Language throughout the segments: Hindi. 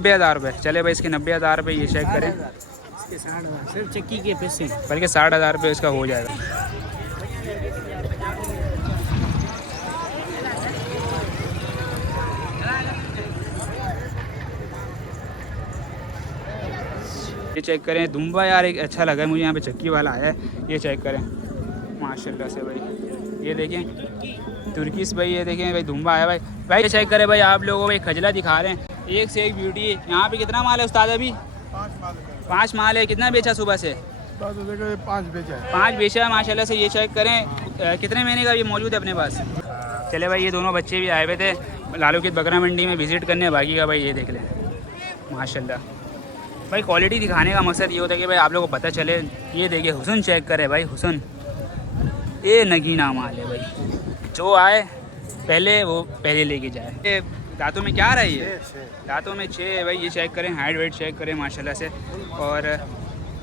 90,000 रुपये। चले भाई इसके 90,000 रुपये ये चेक करें। इसके 60,000 सिर्फ चक्की के पैसे। बल्कि 60,000 रुपये इसका हो जाएगा। ये चेक करें दुम्बा यार, एक अच्छा लगा है मुझे। यहाँ पे चक्की वाला आया है, ये चेक करें माशाल्लाह से भाई। ये देखें तुर्किश भाई, ये देखें भाई दुम्बा आया भाई। ये चेक करें भाई आप लोगों को भाई खजला दिखा रहे हैं, एक से एक ब्यूटी है। यहाँ पे कितना माल है उस्ताद? अभी 5 माल है। कितना बेचा सुबह से? 5 बेचा है। 5 बेचा है माशाल्लाह से। ये चेक करें कितने महीने का ये मौजूद है अपने पास। चले भाई ये दोनों बच्चे भी आए हुए थे लालू की बकरा मंडी में विज़िट करने, बाकी का भाई ये देख लें माशाल्लाह। भाई क्वालिटी दिखाने का मकसद ये होता है कि भाई आप लोगों को पता चले। ये देखिए हुसन चेक करे भाई, हुसन ये नगीना माल है भाई। जो आए पहले वो पहले लेके जाए। ये दांतों में क्या आ रही है? दांतों में 6 है भाई। ये चेक करें, हाइट वेट चेक करें माशाल्लाह से। और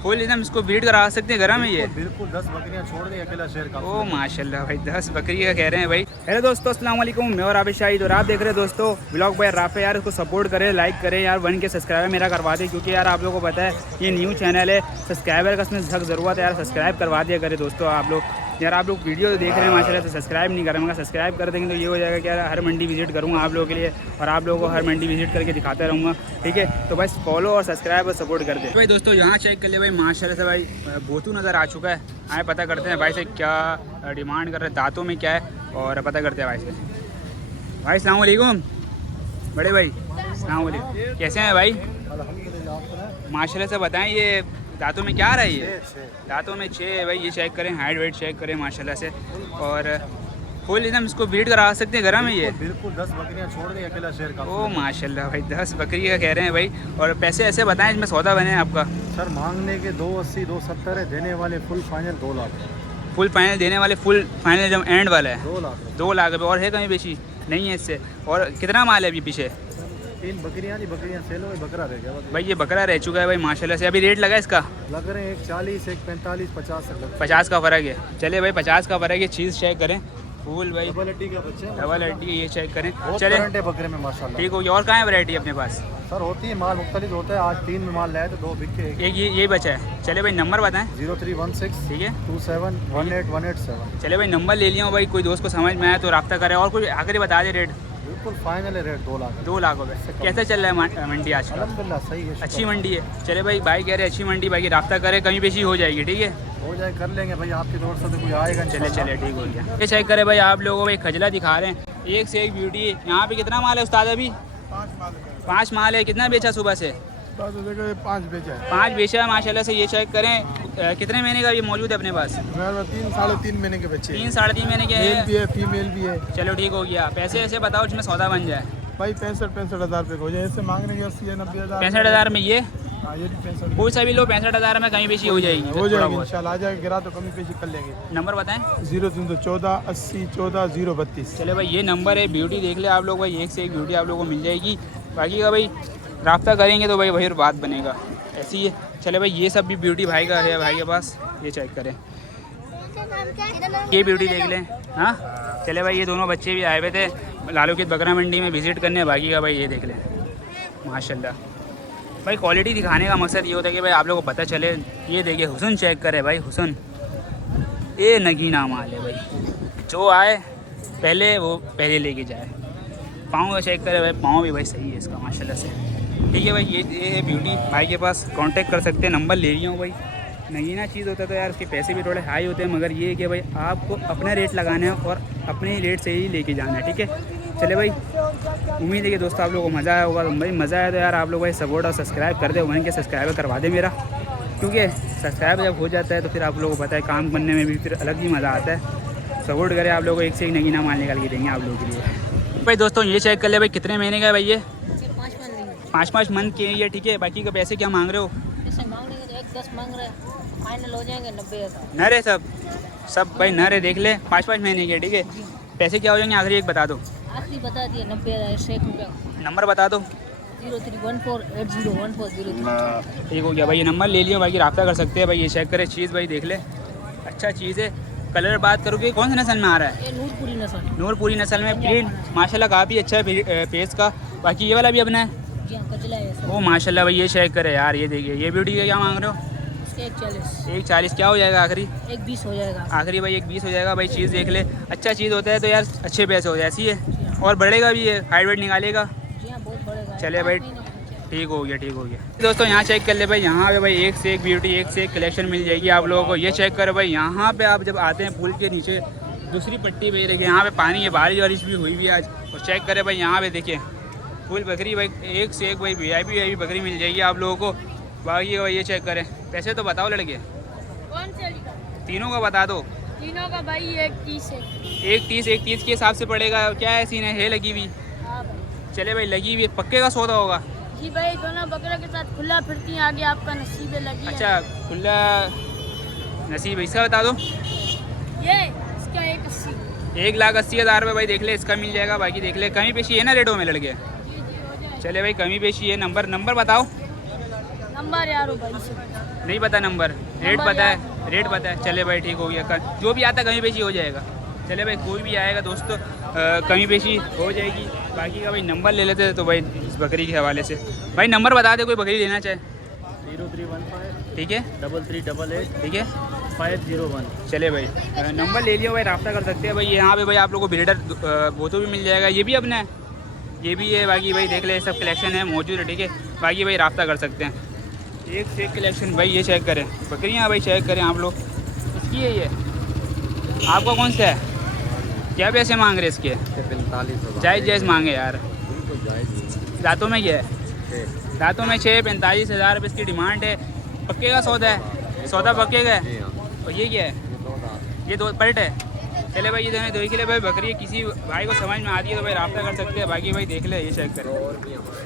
फुल एकदम इसको ब्रीड करा सकते हैं घर में। ये बिल्कुल 10 बकरियां छोड़ दी अकेला शेर का। ओ माशाल्लाह भाई 10 बकरी का कह रहे हैं भाई। हेलो दोस्तों, अस्सलाम वालेकुम। मैं और आबिद शाहिद और आप देख रहे हैं दोस्तों व्लॉग बाय राफे। यार इसको सपोर्ट करें, लाइक करें यार, 1 के सब्सक्राइबर मेरा करवा दें, क्योंकि यार आप लोगों को पता है ये न्यू चैनल है, सब्सक्राइबर का इसमें सख्त ज़रूरत है यार। सब्सक्राइब करवा दिया करें दोस्तों आप लोग। यार आप लोग वीडियो देख रहे हैं माशाल्लाह तो सब्सक्राइब नहीं करेंगे। सब्सक्राइब कर देंगे तो ये हो जाएगा कि यार हर मंडी विजिट करूँगा आप लोगों के लिए और आप लोगों को हर मंडी विजिट करके दिखाता रहूँगा, ठीक है। तो बस फॉलो और सब्सक्राइब और सपोर्ट कर दे भाई। दोस्तों यहाँ चेक कर ले भाई माशाल्लाह से भाई भोतू नज़र आ चुका है। आए पता करते हैं भाई से क्या डिमांड कर रहे हैं, दांतों में क्या है, और पता करते हैं भाई से। भाई अस्सलाम वालेकुम। बड़े भाई अस्सलाम वालेकुम, कैसे हैं भाई? माशाल्लाह से बताएं ये दांतों में क्या आ रही है? दांतों में 6 है भाई। ये चेक करें, हाइट वेट चेक करें माशाल्लाह से। और फुल एकदम इसको ब्रीड करा सकते हैं घर में। ये बिल्कुल 10 बकरियां छोड़ दी अकेला शेर का। ओ माशाल्लाह भाई 10 बकरी का कह रहे हैं भाई। और पैसे ऐसे बताएं इसमें सौदा बने आपका। सर मांगने के 280 270 है, देने वाले full final 2 lakh. Full final देने वाले, फुल फाइनल जब एंड वाला है 2 लाख। 2 लाख रुपये। और है कहीं बेची नहीं है इससे? और कितना माल है अभी पीछे? 3 बकरियां थी, बकरियां सेल हो गई, बकरा रह गया भाई। ये बकरा रह चुका है भाई माशाल्लाह से। अभी रेट लगा इसका? लग रहे हैं 1 40 1 45 50 तक। 50 का फ़र्क है। चले भाई 50 का फ़र्क है। चीज़ चेक करें फूल भाई, डबल हड्डी का बच्चा, डबल हड्डी ये चेक करें। बहुत चले करंट है बकरे में माशाल्लाह। ठीक हो गया। और कहाँ है वैरायटी अपने पास? सर होती है, माल मुख्तलिफ होता है। आज 3 में माल लाए तो 2 बिके। एक ये बचा है। चले भाई नंबर बताएं। 0316 ठीक है 27 18187। चले भाई नंबर ले लिया हूँ भाई। कोई दोस्त को समझ में आया तो रब्ता करे। और कोई आखिरी बता दे रेट। बिल्कुल फाइनल है रेट 2 लाख। 2 लाख रुपये। कैसे चल रहा है मंडी आज का? अल्हम्दुलिल्लाह सही है, अच्छी मंडी है। चले भाई भाई कह रहे अच्छी मंडी, बाकी रब्ता करे, कहीं पेशी हो जाएगी, ठीक है। हो जाए कर लेंगे भाई, आपकी रोड से तो कोई आएगा। चले चले ठीक हो गया। ये चेक करे भाई आप लोगों को भाई खजला दिखा रहे हैं, एक से एक ब्यूटी है। यहाँ पे कितना माल है उस्ताद? अभी 5 माल है। कितना बेचा सुबह से? 5 बेचा है। 5 बेचा है माशाल्लाह से। ये चेक करें कितने महीने का ये मौजूद है अपने पास? 3 साढ़े 3 महीने के बच्चे। 3 साढ़े 3 महीने के मेल भी हैं। है, फीमेल भी है। चलो ठीक हो गया। पैसे ऐसे बताओ जिसमें सौदा बन जाए। भाई 65 हज़ार रुपये हो जाए। इससे मांगने की 80 90 हज़ार। 65,000 में ये हाँ ये भी 65 कोई सा भी लो, 65,000 में कहीं पेशी हो जाएगी। हो जाएगी इंशाल्लाह। आ जाएगा गिरा तो कमी पेशी कर लेंगे। नंबर बताएं। 0314 80 14 032। चले भाई ये नंबर है। ब्यूटी देख ले आप लोग भाई, एक से एक ब्यूटी आप लोगों को मिल जाएगी। बाकी का भाई रब्ता करेंगे तो भाई वही बात बनेगा, ऐसी है। चले भाई ये सब भी ब्यूटी भाई का है, भाई के पास। ये चेक करें, ये ब्यूटी देख लें। हाँ चले भाई ये दोनों बच्चे भी आए हुए थे लालू की बकरा मंडी में विज़िट करने, बाकी का भाई ये देख लें माशाल्लाह। भाई क्वालिटी दिखाने का मकसद ये होता है कि भाई आप लोगों को पता चले। ये देखिए हुसन चेक करे भाई, हुसन ये नगीना माल है भाई। जो आए पहले वो पहले लेके जाए। पाँव का चेक करे भाई, पाँव भी भाई सही है इसका माशाल्लाह से। ठीक है भाई ये है ब्यूटी भाई के पास, कांटेक्ट कर सकते हैं। नंबर ले लिया हूँ भाई। नगीना चीज़ होता है तो यार उसके पैसे भी थोड़े हाई होते हैं, मगर ये है कि भाई आपको अपना रेट लगाना है और अपने ही रेट से ही लेके जाना है, ठीक है। चले भाई उम्मीद है कि दोस्तों आप लोगों को मज़ा आया होगा। तो भाई मज़ा आया तो यार आप लोग भाई सपोर्ट और सब्सक्राइब कर दे। 1 के सब्सक्राइबर करवा दे मेरा, क्योंकि सब्सक्राइब जब हो जाता है तो फिर आप लोगों को पता है काम करने में भी फिर अलग ही मज़ा आता है। सपोर्ट करें आप लोगों को, एक से एक नगीना माल निकाल के देंगे आप लोगों के लिए। भाई दोस्तों ये चेक कर ले भाई कितने महीने का है भाई ये? 5 मंथ के ये, ठीक है। बाकी का पैसे क्या मांग रहे हो? तो 10 मांग रहे हैं, फाइनल हो जाएंगे 90,000। नरे सब भाई नरे देख ले, 5 महीने के, ठीक है। पैसे क्या हो जाएंगे आखिरी एक बता दो। आखिरी बता दिए 90,000 1 रुपया। नंबर बता दो। 0314 801403। ठीक हो गया भाई, ये नंबर ले लिया। बाकी रब्ता कर सकते हैं भाई। ये चेक करें चीज़ भाई देख ले, अच्छा चीज़ है। कलर बात करोगे कौन सा नस्ल में आ रहा है? ये नूरपुरी नस्ल। नूरपुरी नस्ल में प्रिंट माशाल्लाह काफ़ी अच्छा है फेस का। बाकी ये वाला भी अपना है। जी हाँ, उजला है सब। ओ माशाल्लाह भाई, ये चेक करे यार, ये देखिए, ये ब्यूटी का क्या मांग रहे हो? इसके 140, 140 क्या हो जाएगा आखिरी? 120 हो जाएगा। आखिरी भाई 120 हो जाएगा भाई। चीज़ देख ले, अच्छा चीज़ होता है तो यार अच्छे पैसे हो जाए, ऐसी है। और बढ़ेगा भी है, हाइट वेट निकालेगा। जी हाँ, बहुत बड़ेगा। चले भाई, ठीक हो गया, ठीक हो गया। दोस्तों यहाँ चेक कर ले भाई, यहाँ पे भाई एक से एक ब्यूटी, एक से एक कलेक्शन मिल जाएगी आप लोगों को। ये चेक करो भाई, यहाँ पे आप जब आते हैं पुल के नीचे दूसरी पट्टी पे देखिए, यहाँ पे पानी है, बारिश वारिश भी हुई भी आज। और चेक करें भाई, यहाँ पे देखिए फुल बकरी भाई, एक से एक भाई वीआईपी बकरी मिल जाएगी आप लोगों को। बाकी भाई ये चेक करें, पैसे तो बताओ लड़के, कौन से? तीनों का बता दो। तीनों का भाई 130 है। 130 के हिसाब से पड़ेगा। क्या है सीन है लगी हुई? हाँ भाई। चले भाई, लगी हुई पक्के का सौदा होगा। जी भाई, दोनों बकरे के साथ खुला फिरती हैं, आगे आपका नसीब है लगी है। अच्छा, खुला नसीब, इसका बता दो। ये इसका 180। 1,80,000 रुपये भाई, देख ले, इसका मिल जाएगा। बाकी देख ले, कमी पेशी है ना रेटों में लड़के? जी जी, हो जाए। चले भाई, कमी पेशी है। नंबर बताओ। नंबर यार भाई से नहीं पता नंबर, रेट पता है, रेट पता है। चले भाई, ठीक हो गया, जो भी आता कमी पेशी हो जाएगा। चले भाई, कोई भी आएगा दोस्तों, कमी पेशी हो जाएगी। बाकी का भाई नंबर ले लेते तो भाई इस बकरी के हवाले से भाई नंबर बता दे, कोई बकरी लेना चाहे। 0315 ठीक है, 3388 ठीक है, 501। चले भाई, नंबर ले लियो भाई, रब्ता कर सकते हैं भाई। यहाँ पे भाई आप लोगों को ब्रीडर बोतो भी मिल जाएगा, ये भी अपना है, ये भी है। बाकी भाई देख ले, सब कलेक्शन है मौजूद है, ठीक है। बाकी भाई रब्ता कर सकते हैं, एक से एक कलेक्शन भाई। ये चेक करें बकरियाँ भाई, चेक करें आप लोग। इसकी है ये, आपका कौन सा है? क्या पैसे मांग रहे इसके? 45,000 जायज़ मांगे यार। बिल्कुल जायज़। दांतों में क्या है? दांतों में 45,000 रुपये इसकी डिमांड है। पक्के का सौदा है, सौदा पक्के का है। जी हाँ, और ये क्या है? ये 2 पलट है। चले भाई, ये दोनों देख ले भाई, बकरी किसी भाई को समझ में आती है तो भाई रब्ता कर सकते हैं। बाकी भाई देख ले, ये चेक करें। और भी हमारे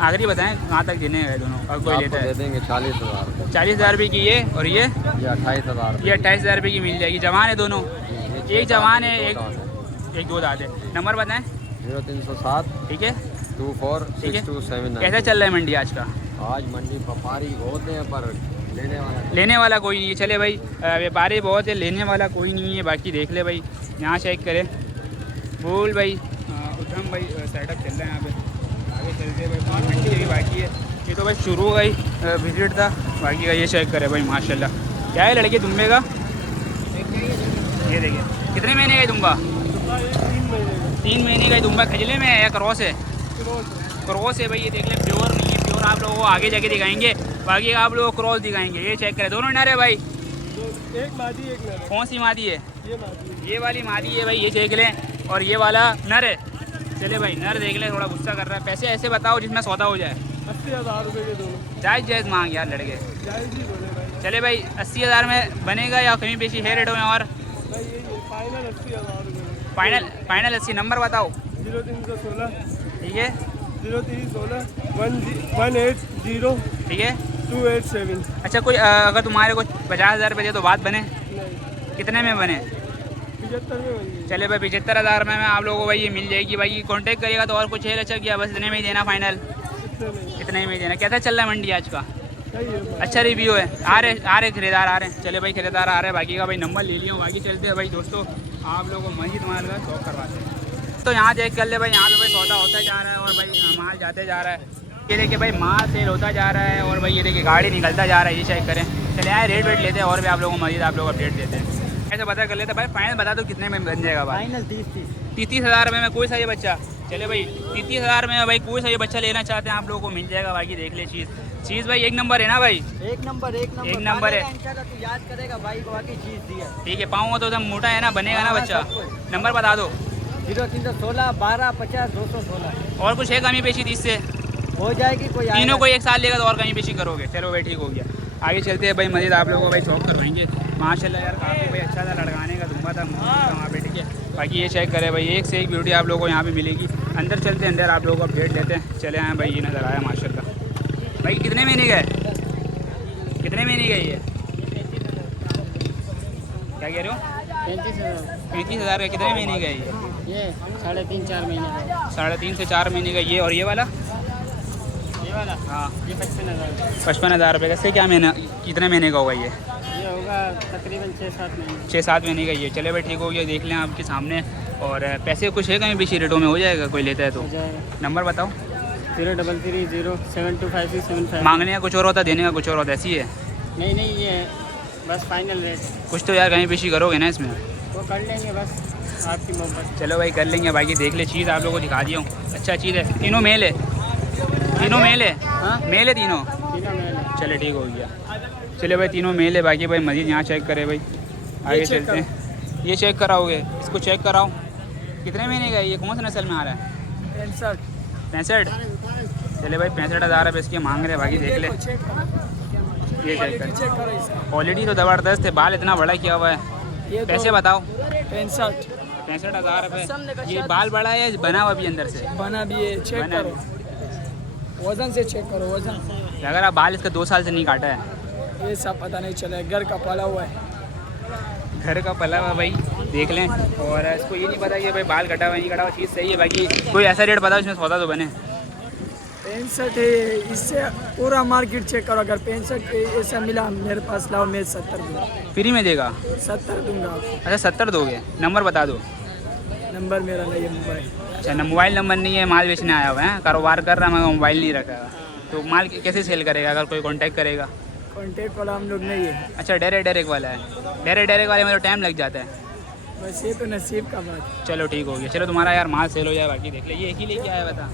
आखिरी बताएं कहाँ तक देने हैं दोनों, और कोई लेता आपको है? दे देंगे 40,000। 40,000 रुपये की ये, और ये 28,000। 28,000 रुपये की मिल जाएगी। जवान है दोनों, एक जवान है, एक दो दाँत है। नंबर बताएं। 0307 ठीक है, 246279। कैसा चल रहा है मंडी आज का? आज मंडी व्यापारी बहुत हैं पर लेने वाला कोई नहीं है। चले भाई, व्यापारी बहुत है, लेने वाला कोई नहीं है। बाकी देख ले भाई, यहाँ चेक करें। बोल भाई, उधम भाई सेटअप चल रहा है यहाँ पे। आगे चलते भाई, मंडी भी बाकी है। ये तो भाई शुरू हो गई विजिट था। बाकी का ये चेक करे भाई, माशाल्लाह। क्या है लड़के दुम्बे का? ये देखिए, कितने महीने का है दुम्बा? 3 महीने का ही दुम्बा। खजले में है या क्रॉस है? क्रॉस है भाई, ये देख ले, प्योर नहीं है। प्योर आप लोगों को आगे जाके दिखाएंगे, बाकी आप लोगों को क्रॉस दिखाएंगे। ये चेक करें, दोनों नर है भाई। एक मादी एक नर। कौन सी मादी है? ये मादी। ये वाली मादी है भाई, ये देख लें। और ये वाला नर है। चले भाई, नर देख ले, थोड़ा गुस्सा कर रहा है। पैसे ऐसे बताओ जिसमें सौदा हो जाए। 80,000 रुपये के दोनों। जायज़ मांग यार लड़के। जायज़ ही बोले भाई। चले भाई, 80,000 में बनेगा या कमी पेशी है रेटों में? और भाई ये फाइनल 80,000 रुपये। फाइनल 80। नंबर बताओ। 0316 ठीक है, 0316 180 ठीक है। 287। अच्छा, कोई अगर तुम्हारे को 50,000 रुपये दे तो बात बने? नहीं, कितने में बने? 75 में बनी। चले भाई, 75,000 में आप लोगों को भाई ये मिल जाएगी। भाई कांटेक्ट करिएगा तो और कुछ है अच्छा किया, बस इतने में ही देना फाइनल, इतने में इतने में ही देना। कैसा चल रहा है मंडी आज का? सही है भाई। अच्छा रिव्यू है। आ रहे खरीदार आ रहे हैं। चले भाई, खरीदार आ रहे हैं। बाकी का भाई नंबर ले लिया। बाकी चलते हैं भाई दोस्तों, आप लोगों को मस्जिद माल का शौक करवाते हैं। तो यहाँ चेक कर ले भाई, यहाँ पे भाई सौदा होता जा रहा है और भाई माल जाते जा रहा है। ये देखिए भाई, माल सेल होता जा रहा है और भाई ये देखिए गाड़ी निकलता जा रहा है। ये चेक करें। चले आए, रेट वेट लेते हैं और भी आप लोगों को मस्जिद आप लोग अपडेट देते हैं। ऐसे पता कर लेते हैं भाई। फाइनल बता दो कितने में बन जाएगा भाई? फाइनल 30,000 रुपये में कोई सा ये बच्चा। चले भाई, 30,000 में भाई कोई सा ये बच्चा लेना चाहते हैं आप लोगों को मिल जाएगा। बाकी देख ले, चीज़ भाई एक नंबर है ना भाई? एक नंबर एक नंबर है। इंशाल्लाह तू याद करेगा भाई, बाकी चीज़ दी है। ठीक है, पाऊँगा तो एकदम मोटा है ना, बनेगा ना बच्चा। नंबर बता दो। 0316 12 50 216। और कुछ है कमी पेशी 30 से? हो जाएगी। कोई तीनों को एक साल लेगा तो और कहीं पेशी करोगे? चलो भाई, ठीक हो गया। आगे चलते हैं भाई, मस्जिद आप लोगों को भाई शौक करवाएंगे। माशाल्लाह यार, काफ़ी भाई अच्छा था, लड़काने का दुम्बा था वहाँ पे, ठीक है। बाकी ये चेक करें भाई, एक से एक ब्यूटी आप लोगों को यहाँ पे मिलेगी। अंदर चलते हैं, अंदर आप लोगों को अपडेट लेते हैं। चले आए भाई, ये नज़र आया माशाल्लाह। भाई कितने महीने का है? कितने महीने का ये? क्या कह रहे हो? 35,000 का। कितने महीने का है ये 3.5-4 महीने का। 3.5 से 4 महीने का ये। और ये वाला? ये वाला हाँ, ये 55,000। 55,000 रुपये का। से क्या महीना, कितने महीने का होगा ये? ये होगा तकरीबन 6-7 महीने। 6-7 महीने का ये। चले भाई, ठीक हो गया। देख लें आपके सामने। और पैसे कुछ है कहीं भी रेटों में हो जाएगा, कोई लेता है तो? हो जाएगा। नंबर बताओ। 033072567 मांगने का कुछ और होता है, देने का कुछ और होता है, ऐसी है? नहीं नहीं, ये बस फाइनल रेट कुछ तो यार कहीं पेशी करोगे ना इसमें? वो कर लेंगे बस, आपकी मोहब्बत। चलो भाई कर लेंगे। बाकी देख ले, चीज़ आप लोगों को दिखा दिया हूँ, अच्छा चीज़ है। तीनों मेल है? तीनों मेल है? हाँ मेल है तीनों? तीनों मेल है। चलो ठीक हो गया। चलो भाई तीनों मेल है। बाकी भाई मजीद यहाँ चेक करे भाई, आगे चलते हैं। ये चेक कराओगे? इसको चेक कराओ। कितने महीने का है ये? कौन सा नस्ल में आ रहा है? 65। चले भाई 65,000 रुपये इसके मांग रहे हैं। बाकी देख ले, ये चेक कर, क्वालिटी तो ज़बरदस्त है। बाल इतना बड़ा किया हुआ है। पैसे बताओ। 65,000 रुपये। ये बाल बड़ा है या बना हुआ भी अंदर से? बना भी है, चेक बना करो, वजन से चेक करो, वजन। अगर आप बाल इसका 2 साल से नहीं काटा है? ये सब पता नहीं चला, घर का पाला हुआ है। घर का पला हुआ भाई, देख लें। और इसको ये नहीं पता कि भाई बाल कटा हुआ नहीं कटा हुआ, चीज़ सही है। बाकी कोई ऐसा रेट बताओ इसमें सौदा तो बने। 65 है, इससे पूरा मार्केट चेक करो। अगर 65 ऐसा मिला मेरे पास, लाओ, मैं 70 दूँगा। फ्री में देगा? 70 दूँगा आपको। अच्छा 70 दोगे? नंबर बता दो। नंबर मेरा नहीं है, मोबाइल। अच्छा ना, मोबाइल नंबर नहीं है, माल बेचने आया हुआ है, कारोबार कर रहा है, मगर मोबाइल नहीं रखा है। तो माल कैसे सेल करेगा अगर कोई कांटेक्ट करेगा? कॉन्टेक्ट वाला हम लोग नहीं है, अच्छा डायरेक्ट वाला है। डायरेक्ट वाले में तो टाइम लग जाता है। बस ये तो नसीब का बात। चलो ठीक हो गया। चलो तुम्हारा यार माल सेल हो जाए। बाकी देख ले, ये एक ही लेके आया बता,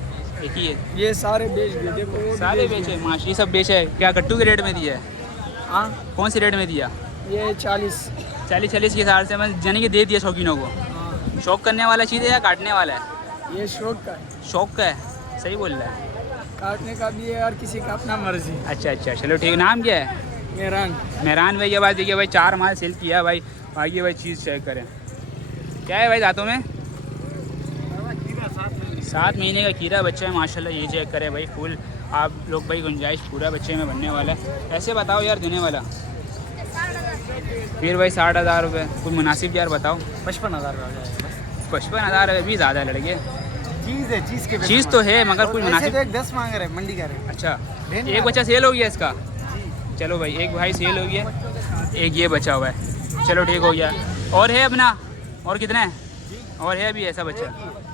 एक ही है? ये सारे बेच दिए, देखो वो भी सारे बेच बेचे माश, ये सब बेचे? क्या कट्टू के रेट में दिया है? दिए। हाँ, कौन सी रेट में दिया? ये 40। 40 के हिसाब से मैं जानी कि दे दिया शौकीनों को। हाँ, शौक करने वाला चीज़ है या काटने वाला है? ये शौक का है, शौक का है, सही बोल रहा है। काटने का भी है और किसी का अपना मर्जी। अच्छा चलो ठीक। नाम क्या है? मेहरान। मेहरान भाई के बाद देखिए भाई 4 माल सेल किया भाई। आगे भाई चीज़ चेक करें, क्या है भाई दांतों में? 7 महीने का कीड़ा बच्चा है माशाल्लाह। ये चेक करें भाई, फुल आप लोग भाई गुंजाइश पूरा बच्चे में बनने वाला है। ऐसे बताओ यार देने वाला। फिर भाई 60,000 रुपये कुछ मुनासिब यार बताओ। 55,000 का 55,000 रुपये भी ज़्यादा लड़के। चीज़ है, चीज़ के चीज़ तो है मगर कुछ मुनासिब। 10 मांग रहे, मंडी का रेट। अच्छा एक बच्चा सेल हो गया इसका? चलो भाई एक भाई सेल हो गया, एक ये बचा हुआ है। चलो ठीक हो गया। और है अपना? और कितना है? और है अभी ऐसा बच्चा?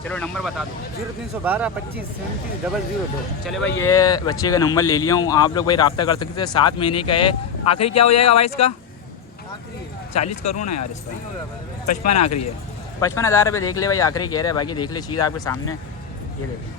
चलो नंबर बता दो। 0312 25 37 002। चले भाई ये बच्चे का नंबर ले लिया हूँ, आप लोग भाई रब्ता कर सकते हैं। 7 महीने का है। आखिरी क्या हो जाएगा भाई इसका? 40 करूँ ना यार इसका? 55 आखिरी है। 55,000 रुपये देख ले भाई, आखिरी कह रहे हैं। बाकी देख ले चीज़ आपके सामने, ये देखें।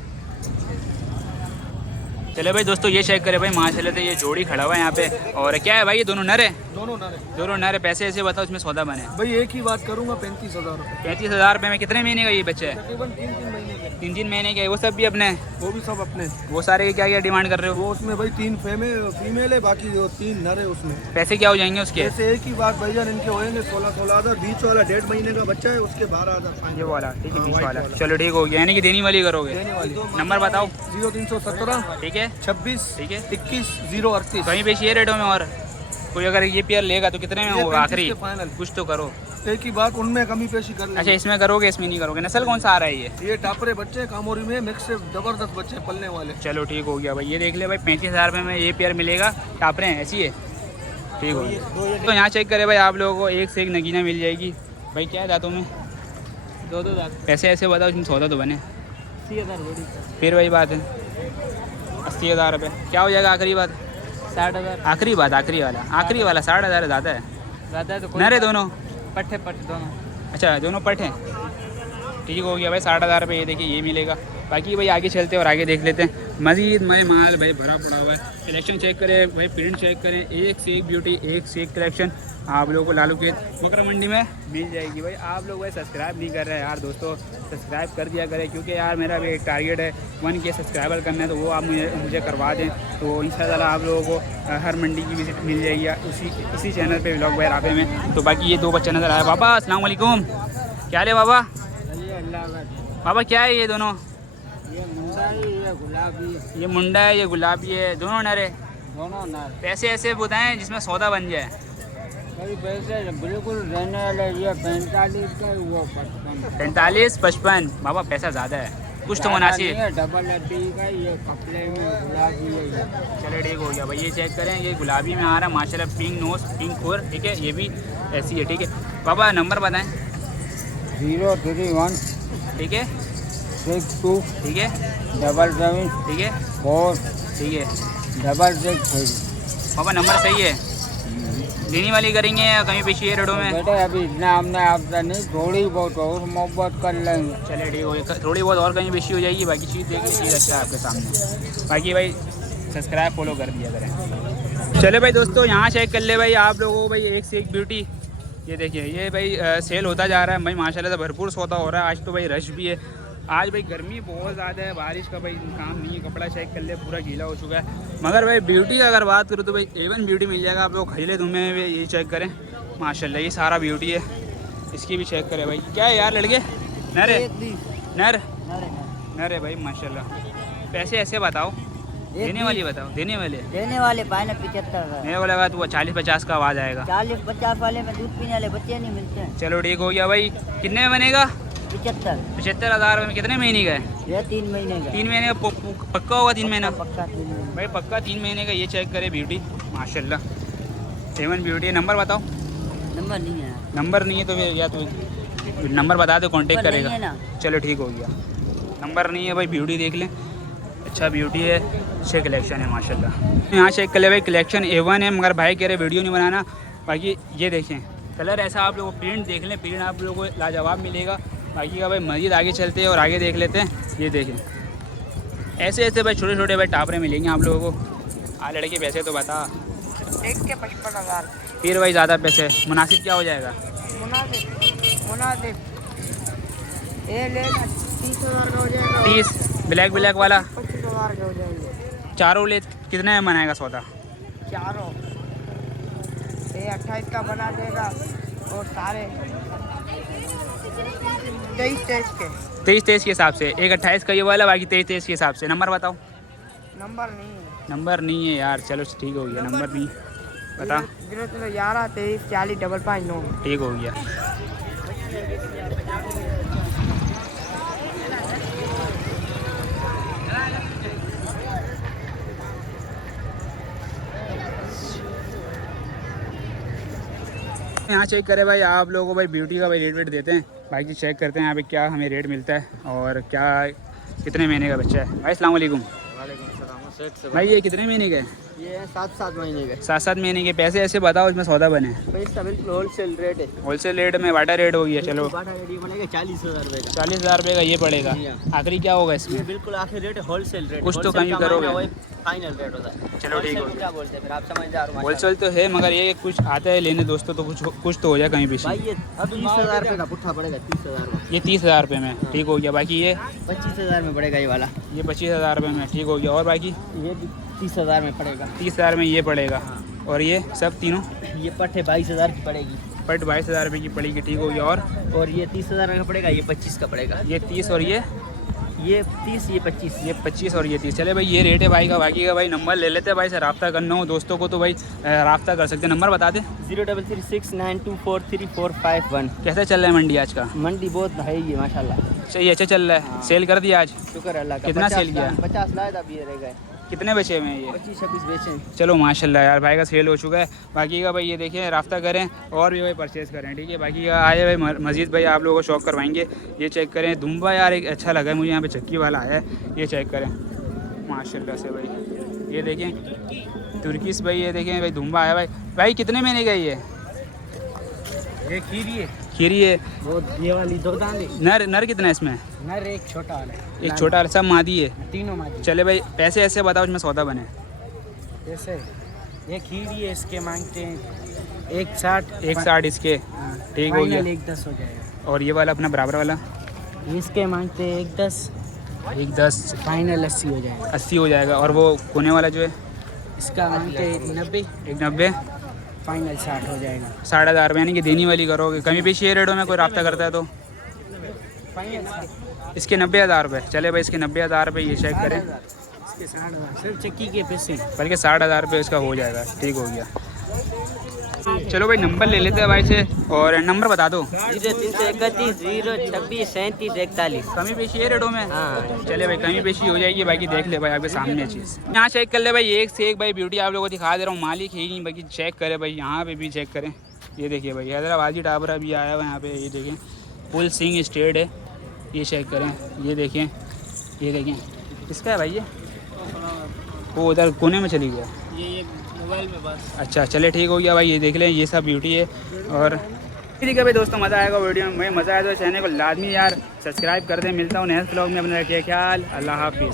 चले भाई दोस्तों ये चेक करें भाई माशाल्लाह से, ये जोड़ी खड़ा हुआ है यहाँ पे। और क्या है भाई, ये दोनों नर है? दोनों नर है। पैसे ऐसे बताओ इसमें सौदा बने? भाई एक ही बात करूँगा, 35,000 रुपये। 35,000 रुपये में कितने महीने का ये बच्चा है? तकरीबन 3 महीने के। 3 महीने के। वो सब भी अपने? वो भी सब अपने। वो सारे के क्या क्या डिमांड कर रहे हो? वो उसमें भाई 3 फीमेल है, बाकी 3 नर है उसमें। पैसे क्या हो जाएंगे उसके? जैसे एक ही बात भाईजान, इनके होएंगे 16,000। बीच वाला 1.5 महीने का बच्चा है, उसके 12,000 फाइन। ये वाला ठीक है, हाँ, बीच white वाला। वाला। चलो ठीक हो गया, यानी कि देने वाली करोगे? देने वाली। नंबर बताओ। 0317 ठीक है 26 ठीक है। 21 038। कहीं पे ये रेटों में? और कोई अगर ये पेयर लेगा तो कितने में ये होगा 35 आखिरी? के फाइनल। कुछ तो करो। एक ही बात, उनमें कमी पेशी कर अच्छा लेंगे। इसमें करोगे, इसमें नहीं करोगे? नस्ल कौन सा आ रहा है ये? ये टापरे बच्चे कामोरी में मिक्स से जबरदस्त बच्चे पलने वाले। चलो ठीक हो गया भाई। ये देख ले भाई 35,000 रुपये में ये पेयर मिलेगा। टापरे हैं ऐसी है, ठीक हो गया। तो यहाँ चेक करें भाई, आप लोगों को एक से एक नगीना मिल जाएगी भाई। क्या है दांतों में? 2 दांत। पैसे ऐसे बताओ इसमें सौदा तो बने। 80,000 जोड़ी। फिर वही बात है, 80,000 रुपये। क्या हो जाएगा आखिरी बात? 60,000 आखिरी बात, आखिरी वाला 60,000 ज़्यादा है। ज़्यादा है तो नर है दोनों? पट्टे दोनों। अच्छा दोनों पट हैं, ठीक हो गया भाई। 60,000 रुपये ये देखिए ये मिलेगा। बाकी भाई आगे चलते हैं और आगे देख लेते हैं। मज़ीद भाई माल भाई भरा पड़ा हुआ है। कलेक्शन चेक करें भाई, प्रिंट चेक करें, एक से एक ब्यूटी, एक से एक कलेक्शन आप लोगों को लालू के बकरा मंडी में मिल जाएगी भाई। आप लोग भाई सब्सक्राइब नहीं कर रहे हैं यार दोस्तों, सब्सक्राइब कर दिया करें, क्योंकि यार मेरा भी एक टारगेट है 1K सब्सक्राइबर करना है, तो वो आप मुझे करवा दें तो इंशाल्लाह आप लोगों को हर मंडी की विजिट मिल जाएगी इसी चैनल पे व्लॉग भाई राबे में। तो बाकी ये 2 बच्चे नज़र आए। बाबा अस्सलाम वालेकुम, क्या हाल है बाबा? बाबा क्या है ये दोनों? ये मुंडा है, ये गुलाबी है, दोनों नर है? दोनों नर। पैसे ऐसे बताएं जिसमें सौदा बन जाए। भाई पैसे बिल्कुल रहने वाले, ये 45 का, वो 55। 45-55 बाबा पैसा ज़्यादा है, कुछ तो मुनासिब। डबल हड्डी का, ये कपड़े में गुलाबी है ये। चलो ठीक हो गया भाई। ये चेक करें, ये गुलाबी में आ रहा है माशाल्लाह, पिंक नोज पिंक खोर, ठीक है। ये भी ऐसी है, ठीक है। बाबा नंबर बताएं। 031 ठीक है 662 ठीक है, 77 ठीक है, 4 ठीक है। 663। पापा नंबर सही है, देने वाली करेंगे या कहीं पेशी है रेटों में? बेटे अभी इतना हमने आपसे नहीं, थोड़ी बहुत और मोहब्बत कर लेंगे। चले ठीक हो, थोड़ी बहुत और कहीं पेशी हो जाएगी, बाकी चीज़ देखिए चीज़ अच्छा है आपके सामने। बाकी भाई सब्सक्राइब फॉलो कर दिया करें। चले भाई दोस्तों, यहाँ चेक कर ले भाई आप लोगों को भाई एक से एक ब्यूटी। ये देखिए ये भाई सेल होता जा रहा है भाई, माशाल्लाह से भरपूर सौदा हो रहा है। आज तो भाई रश भी है, आज भाई गर्मी बहुत ज़्यादा है, बारिश का भाई काम नहीं है। कपड़ा चेक कर ले पूरा गीला हो चुका है। मगर भाई ब्यूटी का अगर बात करूँ तो भाई A1 ब्यूटी मिल जाएगा आप लोग। खरीले तुम्हें भी ये चेक करें, माशाल्लाह ये सारा ब्यूटी है। इसकी भी चेक करें भाई, क्या है यार लड़के, नर है, नर नर है भाई माशाल्लाह। पैसे ऐसे बताओ, देने वाली बताओ, देने वाले पाए ना 75। मेरे को लगा तो 40-50 का आवाज़ आएगा। 40-50 वाले में दूध पीने वाले बच्चे नहीं मिलते हैं। चलो ठीक हो गया भाई। कितने में बनेगा? 75,000 में। कितने महीने का है? ये 3 महीने का। 3 महीने का पक्का होगा? 3 महीना पक्का 3 महीने भाई, पक्का 3 महीने का। ये चेक करे ब्यूटी माशाल्लाह, A1 ब्यूटी है। नंबर बताओ। नंबर नहीं है। नंबर नहीं है तो फिर या तो नंबर बता दो, कांटेक्ट करेगा। चलो ठीक हो गया। नंबर नहीं है भाई, ब्यूटी देख लें, अच्छा ब्यूटी है, अच्छे कलेक्शन है माशाल्लाह। यहाँ चेक कर ले भाई, कलेक्शन A1 है, मगर भाई कह रहे वीडियो नहीं बनाना। बाकी ये देखें कलर ऐसा, आप लोगों को प्रिंट देख लें, प्रिंट आप लोगों को लाजवाब मिलेगा। बाकी का भाई मज़ीद आगे चलते हैं और आगे देख लेते हैं। ये देखें ऐसे ऐसे भाई छोटे छोटे भाई टापरे मिलेंगे आप लोगों को। लड़के पैसे तो बता, एक के 55,000। फिर भाई ज़्यादा पैसे मुनासिब क्या हो जाएगा? मुनासिब ये लेना 30,000 का हो जाएगा। 30 ब्लैक वाला 25,000 का हो जाएगा। चारों ले कितने में बनाएगा सौदा? चारों ये 28 का बना देगा और सारे 23 के। 23 के हिसाब से, एक 28 का ये वाला, बाकी 23 के हिसाब से। नंबर बताओ। नंबर नहीं है। नंबर नहीं है यार, चलो ठीक हो गया, नंबर नहीं बता। 011 23 40 559। ठीक हो गया। यहाँ चेक करें भाई आप लोगों को भाई ब्यूटी का भाई रेट वेट देते हैं। बाकी चेक करते हैं यहाँ पे क्या हमें रेट मिलता है और क्या कितने महीने का बच्चा है। भाई अस्सलाम वालेकुम। भाई ये कितने महीने का है? ये 7 महीने के। 7 महीने के। पैसे ऐसे बताओ इसमें सौदा बने। भाई इसका बिल्कुल होलसेल रेट है। होलसेल रेट में वाटा रेट हो गया। चलो बाटा रेट बनेगा 40,000 रुपये का। 40,000 रुपये का ये पड़ेगा। आखिरी क्या होगा ये इसमें? बिल्कुल आखिर रेट है, होलसेल रेट। कुछ तो कमी करोगे? फाइनल रेट होता है। चलो ठीक हो। क्या बोलते हैं फिर आप समझदार हो। होलसेल तो है, मगर ये कुछ आता है लेने दोस्तों तो कुछ तो हो जाए कहीं पीछे। भाई ये अब 30,000 रुपये का पुट्ठा पड़ेगा। 30,000 में। ये 30,000 रुपये में ठीक हो गया। बाकी ये 25,000 में पड़ेगा ये वाला। ये 25,000 रुपये में ठीक हो गया। और बाकी ये 30,000 में पड़ेगा। 30,000 में ये पड़ेगा। और ये सब तीनों ये पट्टे 22,000 की पड़ेगी। पट 22,000 रुपये की पड़ेगी। ठीक हो गया। और ये 30,000 का पड़ेगा। ये 25 का पड़ेगा। ये 30 और ये 30 ये 25। ये 25 और ये 30। चले भाई ये रेट है भाई का। बाकी का भाई नंबर ले लेते हैं भाई से रब्ता करना हो दोस्तों को तो भाई रब्ता कर सकते हैं। नंबर बता दें। 0336924351। कैसे चल रहा है मंडी आज का? मंडी बहुत है ये माशाल्लाह। सही अच्छा चल रहा है। सेल कर दिया आज? शुक्र अल्लाह का। कितना सेल किया? 50 लाया था अभी रह गए। कितने बचे हुए हैं ये? 25-26 बेचे। चलो माशाल्लाह यार भाई का सेल हो चुका है। बाकी का भाई ये देखिए रब्ता करें और भी भाई परचेज़ करें। ठीक है। बाकी का आए भाई मज़ीद भाई आप लोगों को शौक करवाएंगे। ये चेक करें दुम्बा यार एक अच्छा लगा है मुझे। यहाँ पे चक्की वाला आया है, ये चेक करें माशाल्लाह से भाई। ये देखें तुर्किश भाई, ये देखें भाई दुम्बा आया भाई। भाई कितने महीने का ये खीरी है। खीरी है। वो ये वाली 2 दाने। नर कितना है इसमें? नर एक छोटा वाला है। एक छोटा सब मादी है। तीनों मादी। चले भाई पैसे ऐसे बताओ इसमें सौदा बने। जैसे ये खीरी है, इसके मांगते हैं 160। 160 इसके। ठीक हो गया। 110 हो जाएगा। और ये वाला अपना बराबर वाला इसके मांगते हैं 110। 110 फाइनल 80 हो जाएगा। 80 हो जाएगा। और वो कोने वाला जो है इसका मांगते हैं 90। 190 फाइनल 60 हो जाएगा। 60,000 रुपये यानी कि देनी वाली करोगे। कमी पेशी रेटों में कोई रब्ता करता है तो फाइनल इसके 90,000 रुपये। चले भाई इसके 90,000 रुपये ये चेक करें। इसके 60,000 सिर्फ चक्की के पैसे। बल्कि 60,000 रुपये इसका हो जाएगा। ठीक हो गया। चलो भाई नंबर ले लेते हैं भाई से और नंबर बता दो। 0331 026 37 41। कमी पेशी है रेटों में? हाँ। चले भाई कमी पेशी हो जाएगी। बाकी देख ले भाई आपके सामने चीज़। यहाँ चेक कर ले भाई, एक से एक भाई ब्यूटी आप लोगों को दिखा दे रहा हूँ। मालिक है ही नहीं, बाकी चेक करें भाई। यहाँ पे भी चेक करें। ये देखिए भाई हैदराबादी टाबरा भी आया हुआ है यहाँ पे। ये देखें फुल सिंग स्टेट है। ये चेक करें। ये देखें ये देखें, किसका है भाई ये? वो उधर कोने में चली गया। ये मोबाइल में बस। अच्छा चले ठीक हो गया भाई, ये देख लें, ये सब ब्यूटी है। और ठीक है भाई दोस्तों, मज़ा आएगा वीडियो में, मज़ा आया तो चैनल को लाजमी यार सब्सक्राइब कर दें। मिलता हूँ नेक्स्ट ब्लॉग में, अपना रखिए ख्याल, अल्लाह हाफिज़।